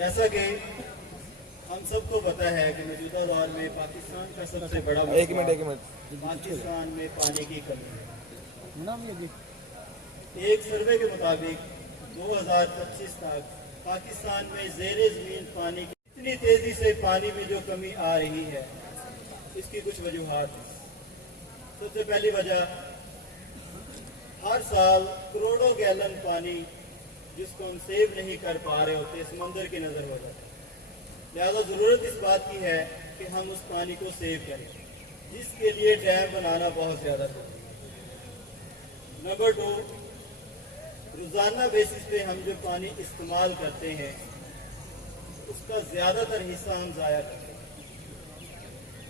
जैसा कि हम सबको पता है कि मौजूदा दौर में पाकिस्तान का सबसे बड़ा एक मिनट पाकिस्तान में पानी की कमी है। एक सर्वे के मुताबिक 2025 तक पाकिस्तान में ज़ेरे ज़मीन पानी की इतनी तेज़ी से पानी में जो कमी आ रही है, इसकी कुछ वजूहात हैं। सबसे पहली वजह, हर साल करोड़ों गैलन पानी जिसको हम सेव नहीं कर पा रहे होते समंदर की नज़र हो जाता है। लिहाजा ज़रूरत इस बात की है कि हम उस पानी को सेव करें, जिसके लिए डैम बनाना बहुत ज़्यादा जरूरी है। नंबर 2, रोज़ाना बेसिस पे हम जो पानी इस्तेमाल करते हैं उसका ज़्यादातर हिस्सा हम ज़ाया करते हैं।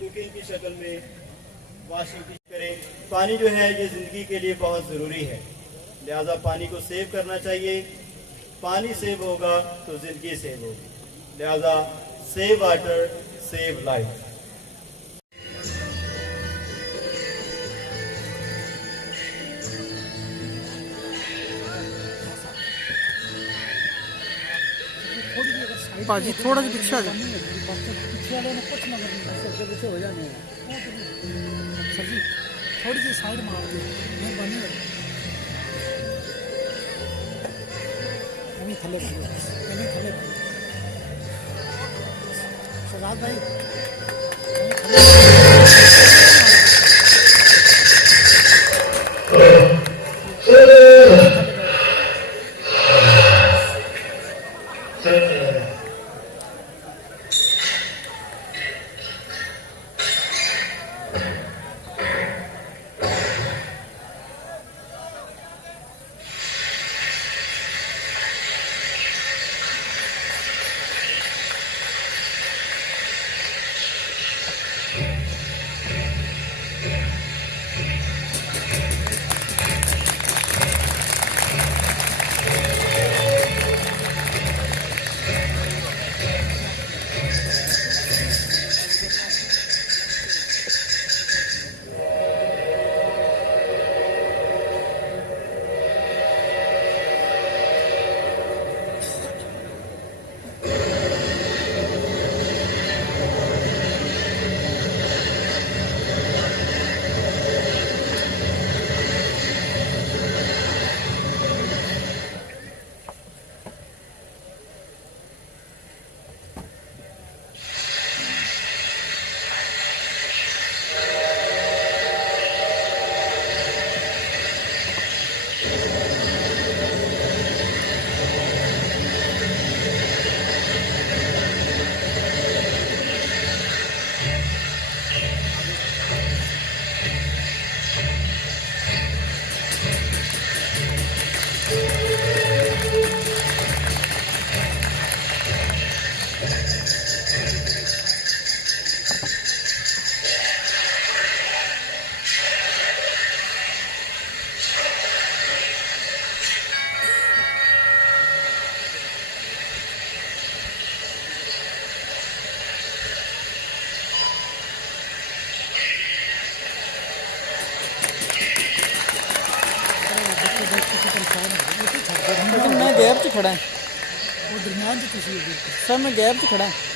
कुकिंग की शक्ल में, वॉशिंग की करें। पानी जो है ये ज़िंदगी के लिए बहुत ज़रूरी है, लिहाजा पानी को सेव करना चाहिए। पानी सेव होगा तो ज़िंदगी सेव होगी। लिहाजा सेव वाटर, सेव लाइफ। पाजी थोड़ा सा पीछे आ जाओ। पीछे वाले ने कुछ नजर नहीं, सबके पीछे हो जाने हैं। सर जी थोड़ी सी साइड मार दो, मेहरबानी है। कभी थले पड़ो, कभी थले पड़ो। शहजाद भाई मैं गैप च खड़ा है। वो दरमियान से किसी सर मैं गैप च खड़ा है।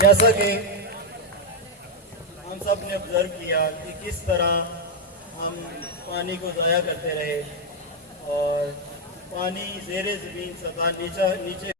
जैसा कि हम सब ने ऑब्जर्व किया कि किस तरह हम पानी को ज़ाया करते रहे और पानी ज़ेरे ज़मीन सतह नीचे